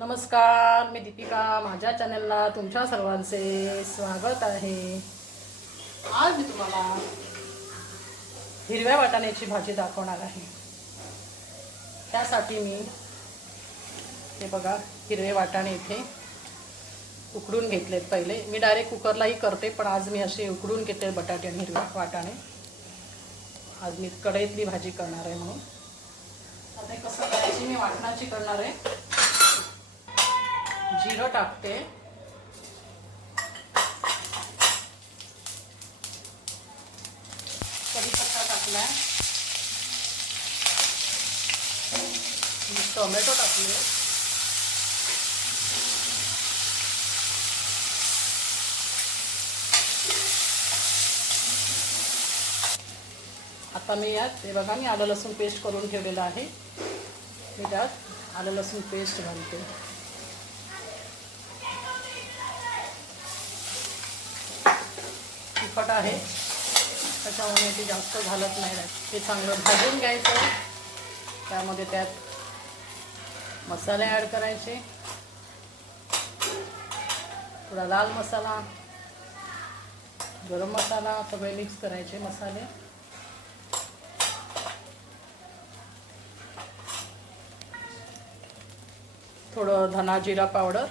नमस्कार, मी दीपिका. माझ्या चॅनलला तुमच्या सर्वांचे स्वागत आहे. आज मी तुम्हाला हिरव्या वाटाण्याची भाजी दाखवणार आहे. त्यासाठी मी हे बघा, हिरवे वाटाणे इथे उकडून घेतलेत. पहिले मी डायरेक्ट कुकरलाही करते, पण आज मी असे उकडून घेतले बटाटे आणि हिरवे वाटाणे. आज मी कढईतली भाजी करणार आहे म्हणून. आता कसं करायची, मी वाटणाची करणार आहे. जिरं टाकते, कढीपत्ता टाकला, टोमॅटो टाकले, आता मी यात हे बघा, मी आलं लसूण पेस्ट करून ठेवलेलं आहे. मी त्यात आलं लसूण पेस्ट घालते. तिखट आहे त्याच्यामुळे ते जास्त घालत नाही. ते चांगलं भाजून घ्यायचं. त्यामध्ये त्यात मसाले ॲड करायचे. थोडा लाल मसाला, गरम मसाला, सगळे मिक्स करायचे मसाले. थोडं धना जिरा पावडर.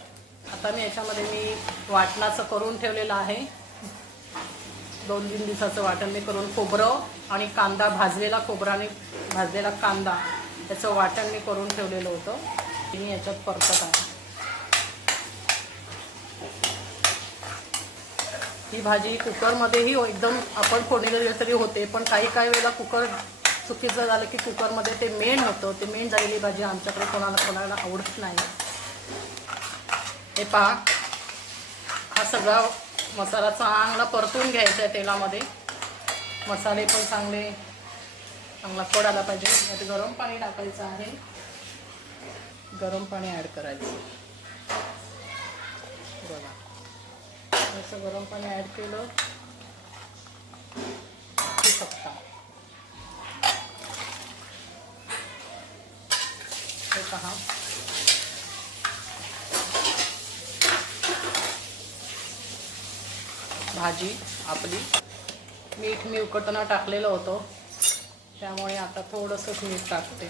आता मी याच्यामध्ये मी वाटणाचं करून ठेवलेलं आहे. 2-3 दिवसाचं वाटण मी करून, खोबरं आणि कांदा, भाजलेला खोबरा आणि भाजलेला कांदा, त्याचं वाटण मी करून ठेवलेलं होतं. मी याच्यात परतत आहे. ही भाजी कुकरमध्येही एकदम आपण फोडणी दिली तरी होते, पण काही वेळेला कुकर चुकीचं झालं की कुकरमध्ये ते मेण होतं. ते मेण झालेली भाजी आमच्याकडे कोणाला आवडत नाही. हे पहा, हा सगळा मसाला चांगला परतून घ्यायचा आहे तेलामध्ये. मसाले पण चांगला कड आला पाहिजे. यात गरम पाणी टाकायचं आहे. गरम पाणी ॲड करायचं. बघा, असं गरम पाणी ॲड केलं की शकता. हे पहा, भाजी आपली. मीठ मी उकळताना टाकलेलं होतं, त्यामुळे आता थोडंसंच मीठ टाकते.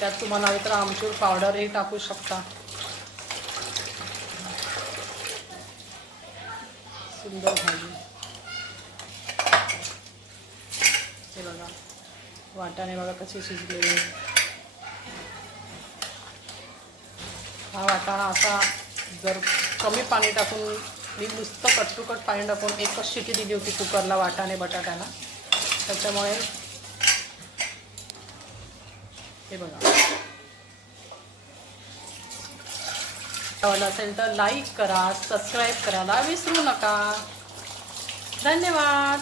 त्यात तुम्हाला हवी तर आमचूर पावडरही टाकू शकता. सुंदर भाजी. हे बघा, वाटाणे बघा कसे शिजलेले. हा वाटाणा असा जर कमी पाणी टाकून, मी नुसतं कट पाणी टाकून एकच शिटी दिली होती कुकरला वाटाणे बटाट्याला. त्याच्यामुळे हे बघा, आवडलं असेल तर लाईक करा, सबस्क्राईब करायला विसरू नका. धन्यवाद.